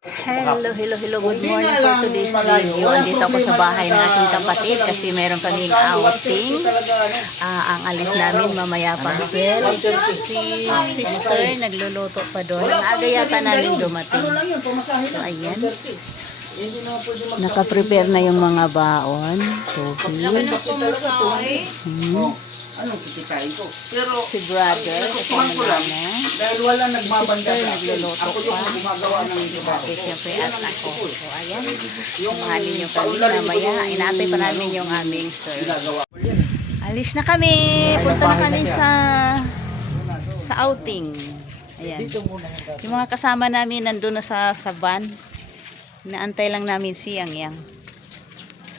Hello, good morning for today's video. Andito ako sa bahay ng aking kapatid kasi meron kaming outing. Ang alis namin mamaya pa. Si sister nagluluto pa doon. Ang aga yata namin dumating. So, ayan. Naka-prepare na yung mga baon. Anong kikikain ko? Pero si brother, gustuhan ko lang dahil wala nagbabanda sa akin. Ako yung gumagawa ng trabaho. Siyempre at ako. So ayan, samahanin nyo kami mamaya. Inaantay pa namin yung aming sir. Alis na kami. Punta na kami sa outing. Ayan. Yung mga kasama namin nandun na sa van. Inaantay lang namin si Yang.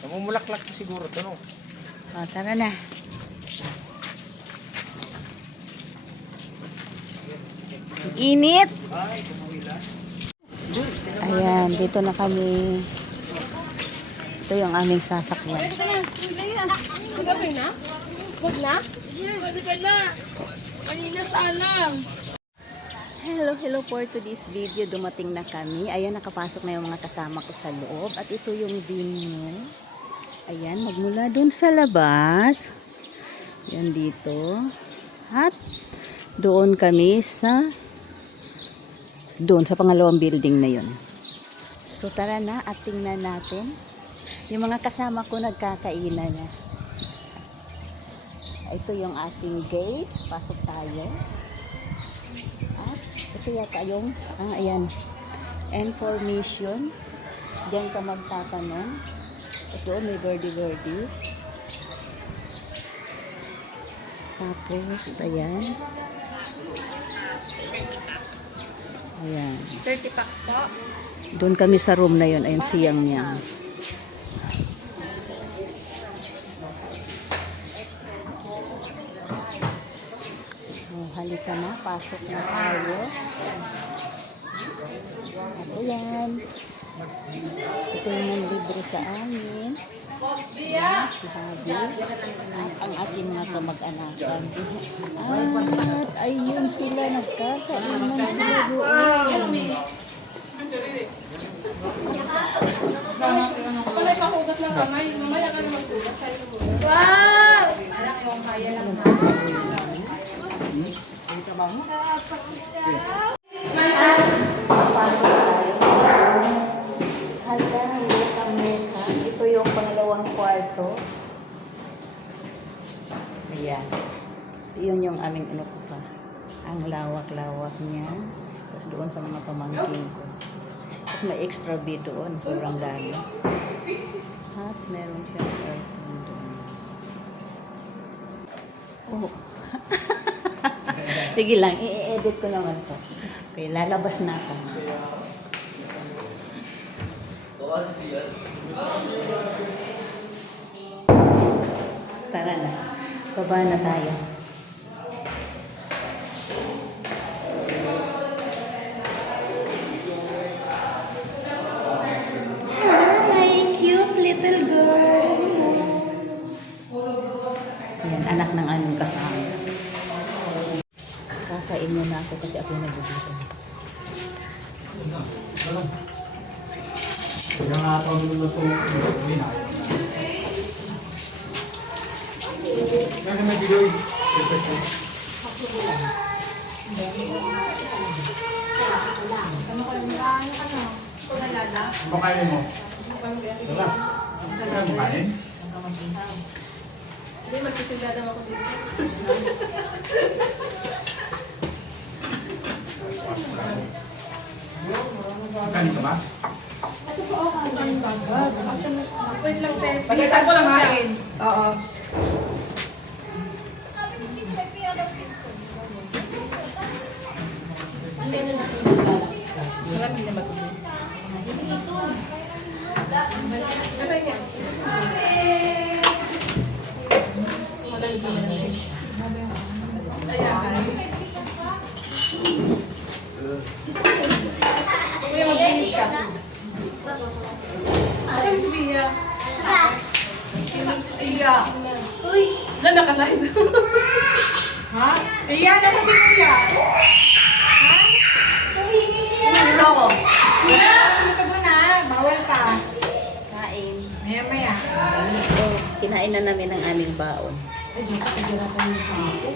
Namumulaklak ko siguro ito, no? O, tara na. Init. Ayan, dito na kami. Ito yung aming sasakyan. Magawin na? Huwag na? Pwede ka na. Kanina sana. Hello for today's video. Dumating na kami. Ayan, nakapasok na yung mga kasama ko sa loob. At ito yung venue. Ayan, magmula dun sa labas. Yan dito. At doon kami doon sa pangalawang building na yun. So tara na at tingnan natin. Yung mga kasama ko nagkakainan na. Ito yung ating gate. Pasok tayo. At ito yata yung, ayan, information. Diyan ka magtatanong. At doon may birdie. Tapos, ayan. Ayan. 30 packs po. Doon kami sa room na yun. Ayun si Yang. Oh, halika na. Pasok na tayo. Ayan. Ito yung libre sa amin. Ayan, si Habi. Ang aking mga kamag-anakan. At ayun sila. Nagkakainan sila doon. Palay pa hugas ng kamay. Mamaya ka na maghugas. Wow! Ito yung pangalawang kwarto. Ayan. Yun yung aming pa. Ang lawak-lawak niya. Tapos doon sa mga pamangkin ko. Tapos may extra bed doon. Sobrang dami. At meron siya aircon doon. Oh. Sige lang. I-edit ko naman to. Okay, lalabas na ako. Tara na. Baba na tayo. Hi, cute little girl. Yan, anak ng aming kasama. Kakain mo na ako kasi ako nagugutom. Kaya nga ako niluluto ko. Kaya may bigoy. Pakainin mo. Wala. Kaya mo kanin? Hindi, magsisigladang ako dito. Kanin ka ba? Ito po ako kanin bagad. Wait lang, te. Pag-isang ko lang kain. Oo. Maraming na matulog. Kuya, mag-inis ka. Saan si Bia? Iya. Uy! Nakalive. Ha? Iya, nasa si Kuya. Ha? Ito ako. Kinain na namin ang aming baon. Ay, di ko pagkirapan yung hapon.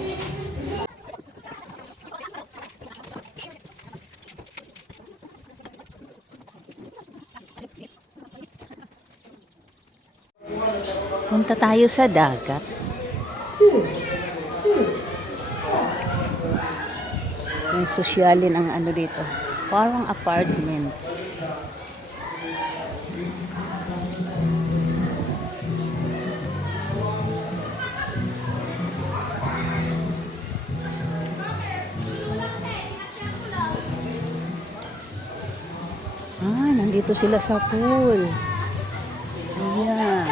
Punta tayo sa dagat. Yung sosyalin ang ano dito. Parang apartment. Nandito sila sa pool. Ayan.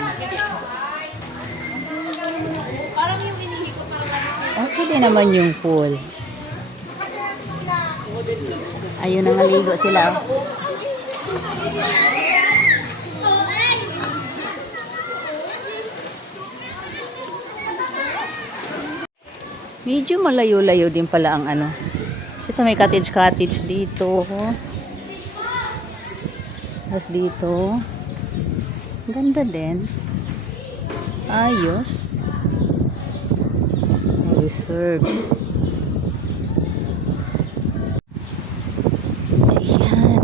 Okay din naman yung pool. Ayun, nangaligo sila. Medyo malayo-layo din pala ang ano. Kasi may cottage dito. Tapos dito. Ganda din. Ayos. Reserve. Ayan.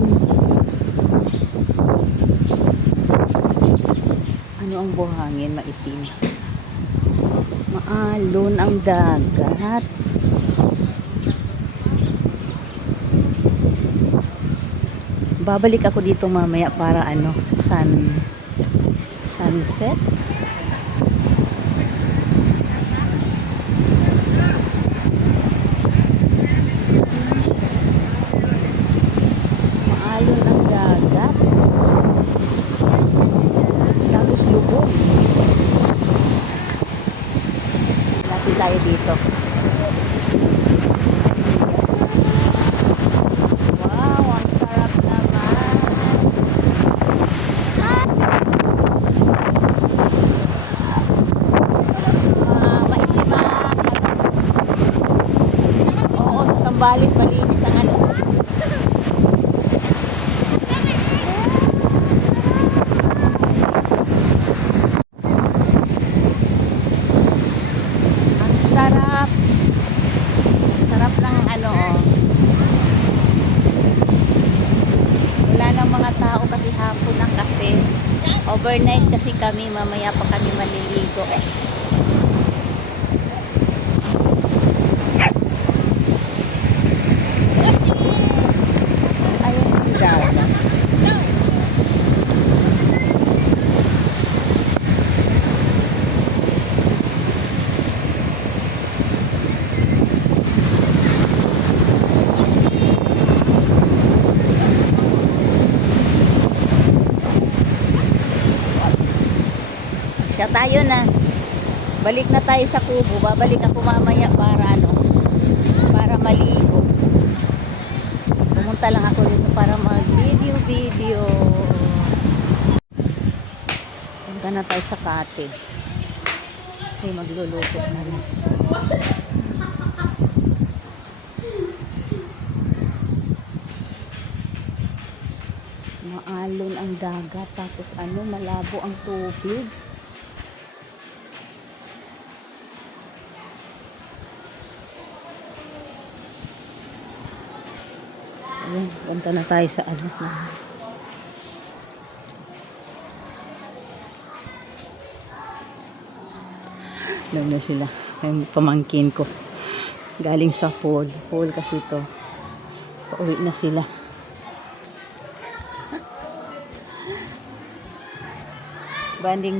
Ano ang buhangin? Maitim. Maalon ang dagat. Babalik ako dito mamaya para ano, sunset. Maalon ang dagat. Tapos lubog. Lapit tayo dito. Wow, ang sarap naman. Maitim. Oo, sa Sambales malinis ang ano. Ang sarap. Sarap ng ano, oh. Wala nang mga tao kasi hapon na kasi. Overnight kasi kami, mamaya pa kami maliligo eh. Ayun ang dagat. Siya tayo na. Balik na tayo sa kubo. Babalik ako mamaya para ano, para maligo. Pumunta lang ako dito para mag-video. Punta na tayo sa cottage. Kasi magluluto na rin. Maalon ang dagat. Tapos ano, malabo ang tubig. Ayan, punta na tayo sa ano. Doon na sila. Yung pamangkin ko. Galing sa pool. Pool kasi to. Pauwi na sila. Banding.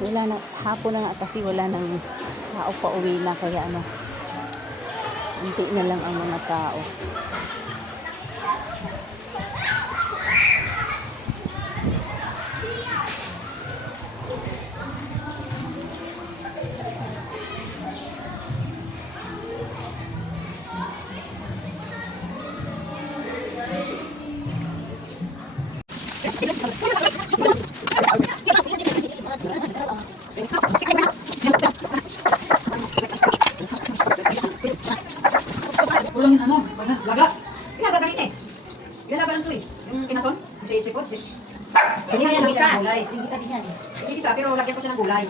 Wala na, hapon na nga kasi wala nang tao pa uwi na, kaya ano, hindi na lang ang mga tao. Ulang ano, laga. Ilaga ka rin eh. Ilalaga lang to eh. Yung kinason. kasi. Hindi Lagyan yung lang siya isa. ng gulay. Yung isa din yan. Tigisa, pero lagyan ko siya ng gulay.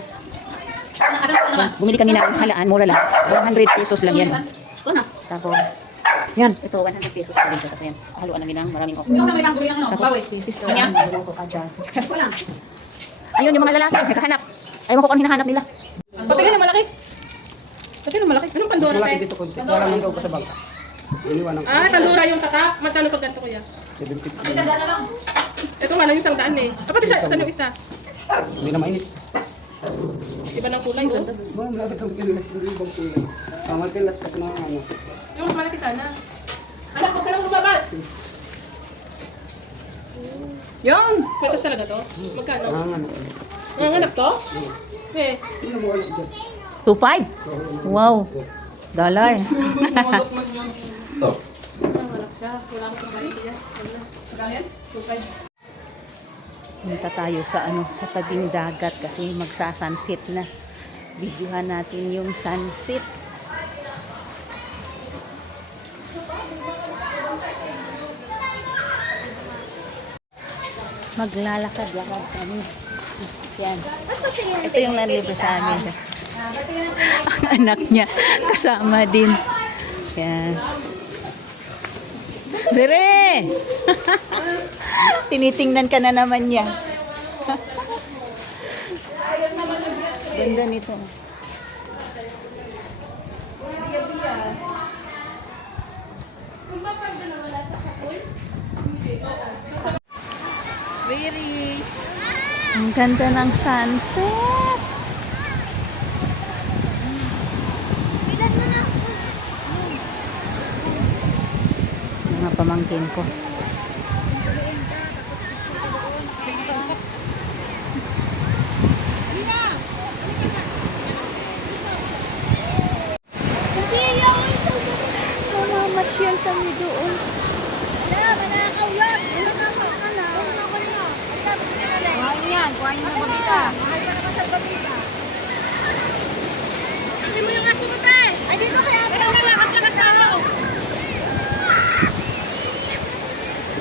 Bumili kami ng halaan, mura lang. 100 pesos lang yan. Ito na. Tapos, yan. Ito, 100 pesos lang din. Kasi yan, haluan namin ng maraming okra. Saan may pang gulay ng ano? Tapos, Bawi. Ganyan. Niluto ka dyan. Ito lang. Ayun, yung mga lalaki, nagkahanap. Ayaw mo kung ano hinahanap nila. Patingin na malaki. Patingin na malaki. Anong pandora Malaki tayo? dito konti. Wala man daw ko sa bangka. Iniwan ko. Pandora yung tatak. Magkano pag ganito kuya? 750. Ito nga lang yung isang daan eh. Pati saan yung isa? Hindi na mainit. Iba ng kulay oh. Ma'am, lagi itong pilas. Hindi ibang kulay. Tama pilas at mga ano. Yung mas malaki sana. Anak, huwag ka lang lumabas. Yan! Patas talaga to? Magkano? Ano. Nanganap to? Eh. Hindi mo alam dyan. 2.5? Wow. Dollar. Nanganap siya. Wala akong pagkain siya. Wala. Magkano yan? 2.5. Punta tayo sa sa tabing dagat kasi magsa-sunset na. Videohan natin yung sunset. Maglalakad-lakad kami. Yan. Ito yung nanlibre sa amin. Ang anak niya kasama din. Yan. Dire! Tinitingnan ka na naman niya. Ganda nito. Very. Ang ganda ng sunset. Mga pamangkin ko. Mamamasyal kami doon.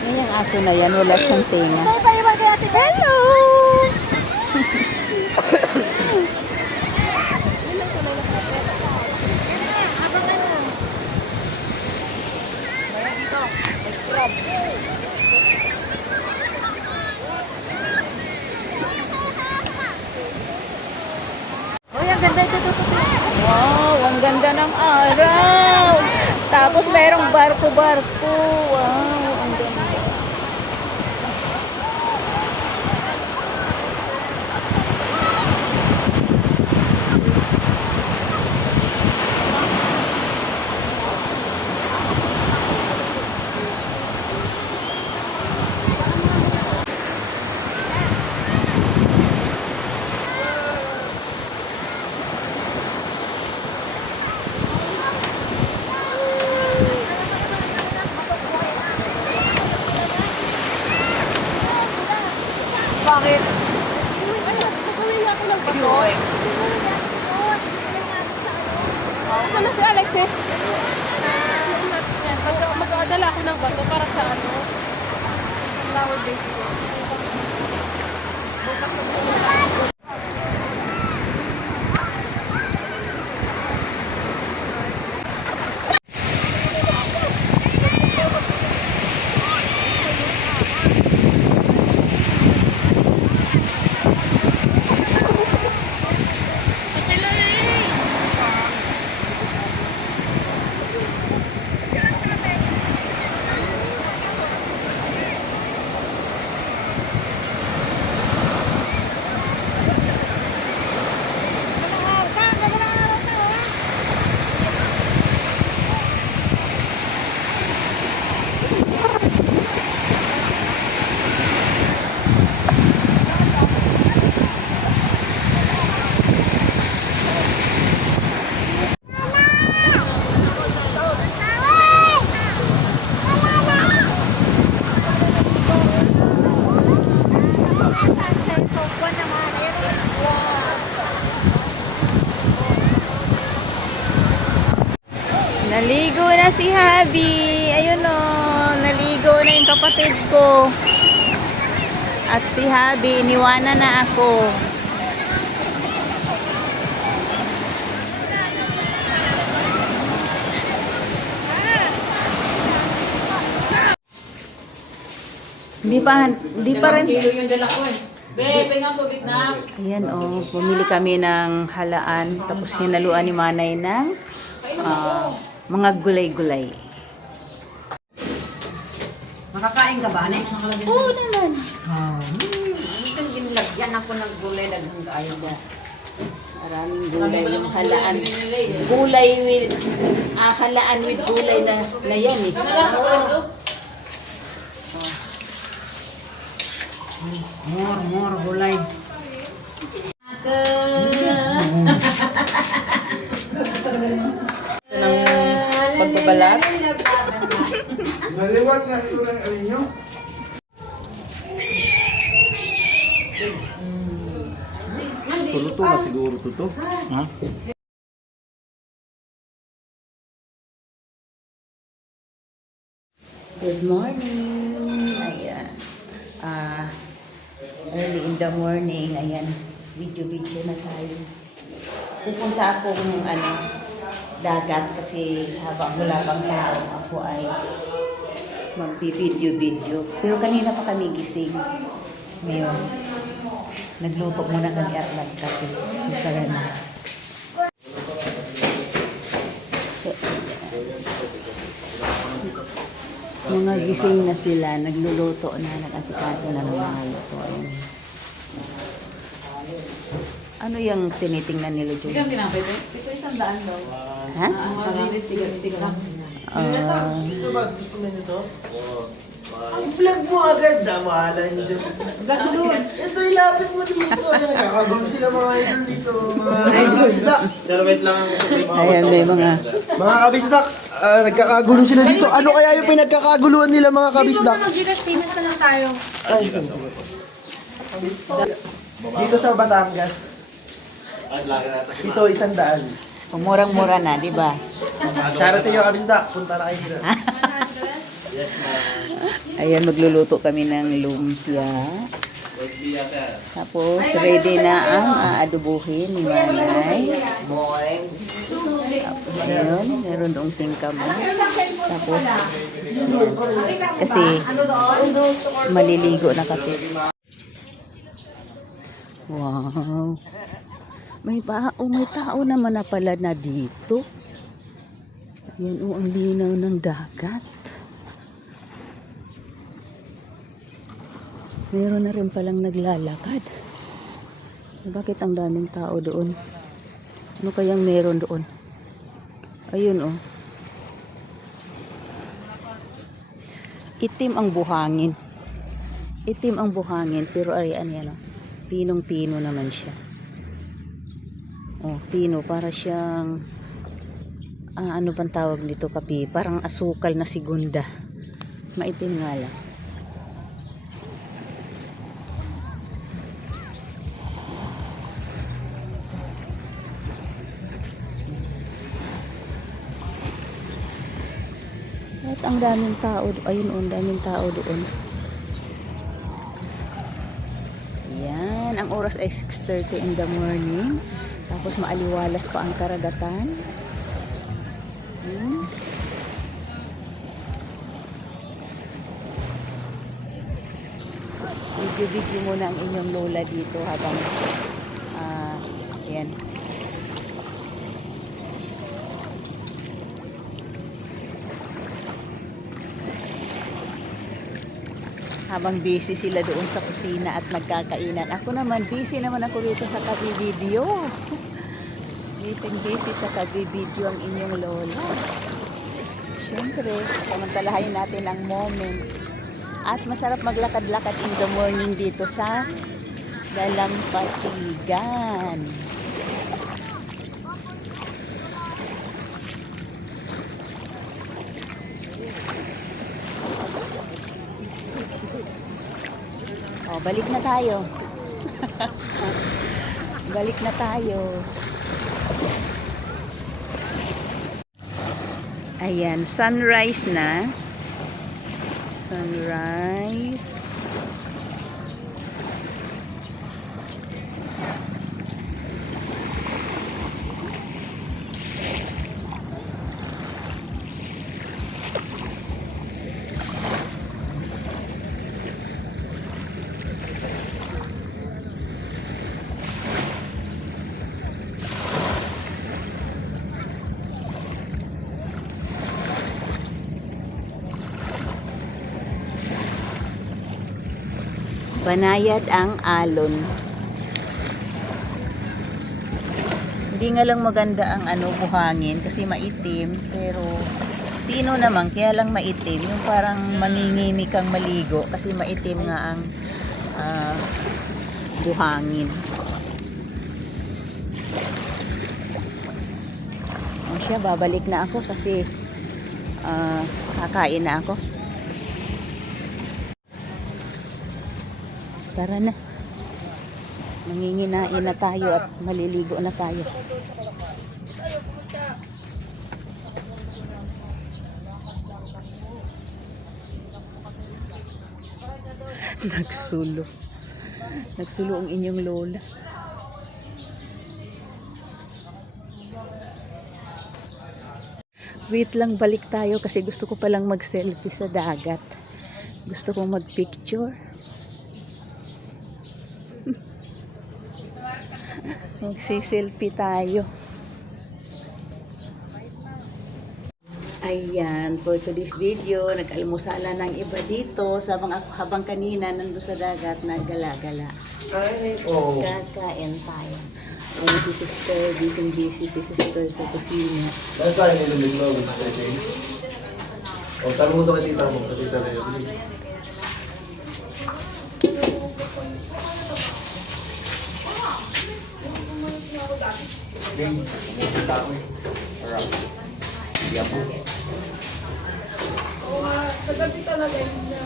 Yan yung aso na yan, wala siyang tenga. Hello! Uy, ang ganda ito. Wow, ang ganda ng araw. Tapos merong barko-barko. Wow, ang ganda. Bakit? Ano si Alexis? Mag-aadala ako ng bato para sa ano? Flower base ko. Naligo na si Habi. Ayun o, naligo na yung kapatid ko. At si Habi, iniwanan na ako. Hindi pa rin. Kilo yung dala ko eh. Be, pengang tubig na. Ayan bumili kami ng halaan. Tapos hinaluan ni Manay ng mga gulay-gulay. Makakain ka ba, ne? Oo naman. Minsan ginlagyan ako ng gulay daghang kaayo ba. Maraming gulay yung halaan. Gulay with, halaan with gulay na yan eh. More gulay. Pagbabalat. Naliwat nga ito ng alin nyo. Tuluto ba siguro ito? Ha? Good morning. Ayan. Early in the morning. Ayan. Video na tayo. Pupunta akong dagat kasi habang wala pang tao ako ay magbi-video. Pero kanina pa kami gising. Ngayon, nagluto muna kami at nagkape. So, mga gising na sila, nagluluto na, nag-asikaso na ng mga luto. Ano yung tinitingnan nila, Julie? Ito isang daan daw. Ha? Tiga lang. Gusto ba? Gusto mo nito? Ang vlog mo agad, damalan dyan. Vlog mo doon. Ito, ilapit mo dito. Nakakagulo sila mga idol dito. Mga kabisdak. Sir, wait lang. Ayan na yung mga... Mga kabisdak, nagkakagulo sila dito. Ano kaya yung pinagkakaguluhan nila mga kabisdak? Mag-Gcash payment na lang tayo. Dito sa Batangas. Ito, 100. Murang-mura na, di ba? Shoutout sa inyo kabisdak. Punta na kayo dito. Ayan, magluluto kami ng lumpia. Tapos, ready na ang aadubuhin ni Manay. Tapos, ayun, meron doong singkam. Tapos, kasi, maliligo na kasi. Wow. May tao naman na pala na dito. Yan ang linaw ng dagat. Meron na rin palang naglalakad. Bakit ang daming tao doon? Ano kayang meron doon? Ayun Itim ang buhangin. Itim ang buhangin pero ayan yan Pinong-pino naman siya. Pino para siyang ano bang tawag dito kapi? Parang asukal na segunda. Maitim nga lang. At ang daming tao, ayun daming tao doon. Yan, ang oras ay 6:30 in the morning. Tapos maaliwalas pa ang karagatan. Video muna ang inyong lola dito habang ayan. Habang busy sila doon sa kusina at nagkakainan. Ako naman, busy naman ako dito sa kabibideo. Busy sa kabibideo ang inyong lola. Siyempre, samantalahin natin ang moment. At masarap maglakad-lakad in the morning dito sa Dalampasigan. Balik na tayo. Balik na tayo. Ayan, sunrise na. Sunrise. Banayad ang alon. Hindi nga lang maganda ang buhangin kasi maitim, pero tino naman kaya lang maitim, yung parang mangingimi kang maligo kasi maitim nga ang buhangin. O siya, babalik na ako kasi kakain na ako. Tara na. Manginginain na tayo at maliligo na tayo. Nagsulo. Nagsulo ang inyong lola. Wait lang, balik tayo kasi gusto ko palang mag-selfie sa dagat. Gusto kong mag-picture. Magsiselfie tayo. Ayan, for today's video, nag-almusala ng iba dito. Habang kanina nandun sa dagat, naggala-gala. Kakain tayo. Ayan si sister, busy si sister sa kusina. That's why I need to make love with the thing. O, tanong mo ito kay tita mo. Kay tita rin. Sa gabi talaga yun na.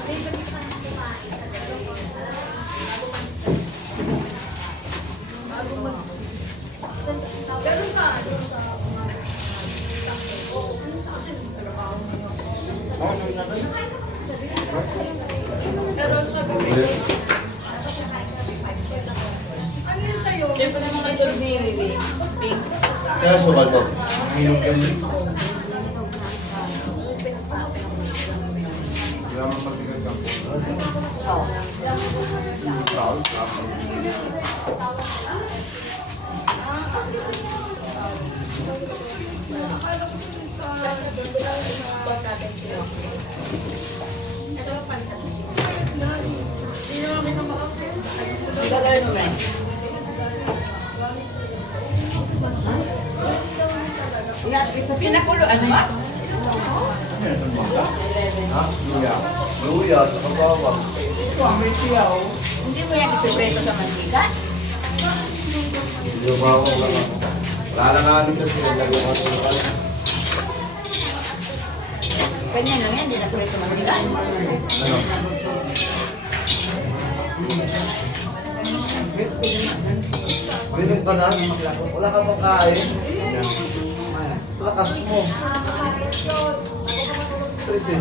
Pero sa gabi. Ano yun sa'yo? Siyempre naman kayo ni Pink. Kaya sa ba ito? Gagawin mo rin. Pinapuluan mo? Ha? Luya. Luya, sa kabawa. Hindi mo yan ipipreto sa mantika? Lumawa lang ako. Wala na namin kasi nagagawa ko na pala. Kanya lang yan, hindi na preto mantika. Ano? Binig ka na? Wala ka bang kain? Lakas mo. Triste.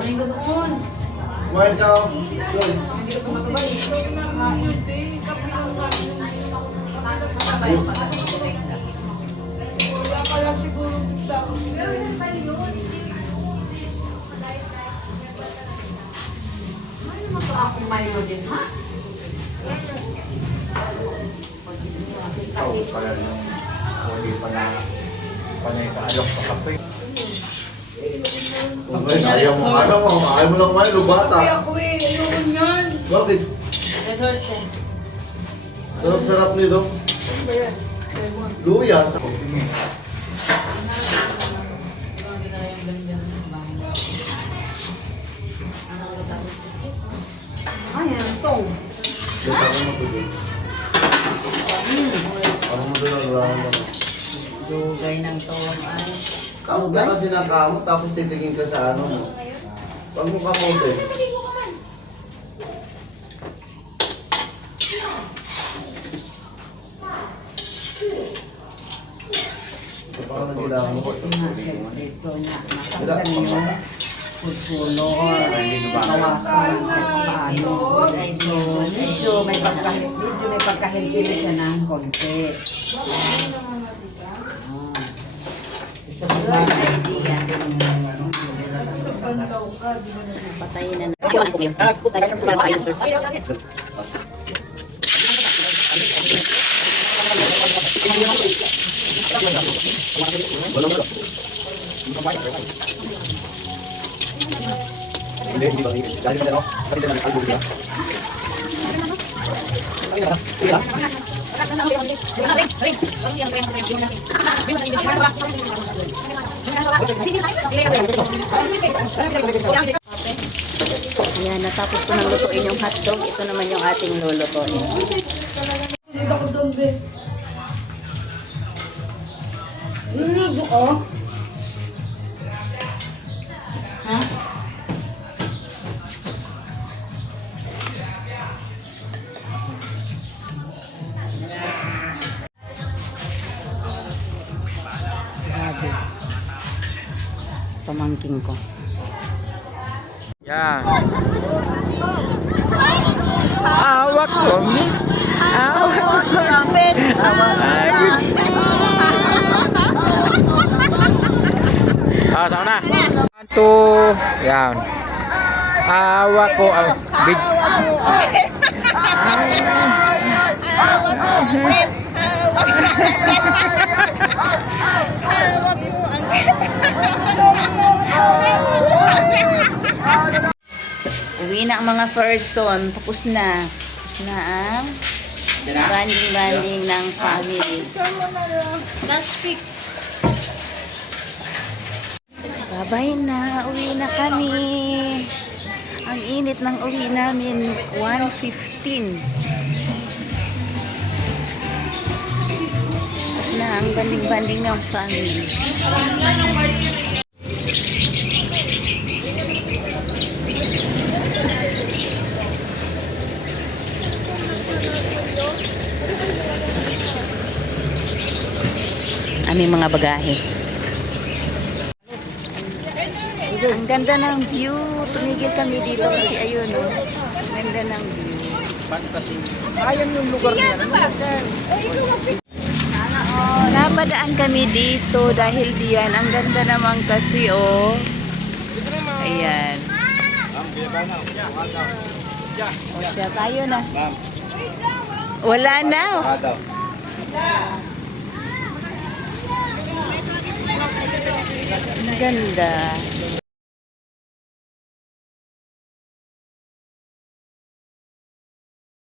Ay, ganoon. Kumain ka. Doon. Wala pala siguro sa Ako Milo din, ha? Ikaw pala yung huli pala panay kaalok pa kape. Abay, ayaw mo ano mo. Ayaw mo lang kumain, lubata. ako ayoko yan. Bakit? Sarap nito. Luya. Ayan, tong. Dito ako matugin. Ako mo doon ang round. Dugay ng tong ay. Kamot ka kasi ng kamot, tapos titigin ka sa ano mo. Pag mo kamot eh. Ito pa ang nagilang mo. Ito nga, matanggal yung food color, kawasan ng paano. So, medyo may pagkahilpili siya ng konti. Patayin na Hindi, hindi ba? Dahil mo, bakit naman ang gulo? Sige lang. Ayan, natapos ko nang lutuin yung hotdog. Ito naman yung ating lulutuin. Dito ko doon, be. Buo. Ha? Grabe. Pamangking ko. Yan. Awak ko, mi. Awak ko. Sama na. 1, 2. Yan. Awak ko ang big. Uwi na ang mga person. Tapos na. Tapos na ang banding-banding ng family. Bye-bye na. Uwi na kami. Ang init ng uwi namin. 1:15. Tapos na ang banding-banding ng family. Aming mga bagahe. Ang ganda ng view. Tumigil kami dito kasi ayun, oh. Ang ganda ng view. Ayan yung lugar na yan. Oh, napadaan kami dito dahil diyan. Ang ganda naman kasi, oh. Ayan. O siya, tayo na. Wala na. Ang ganda.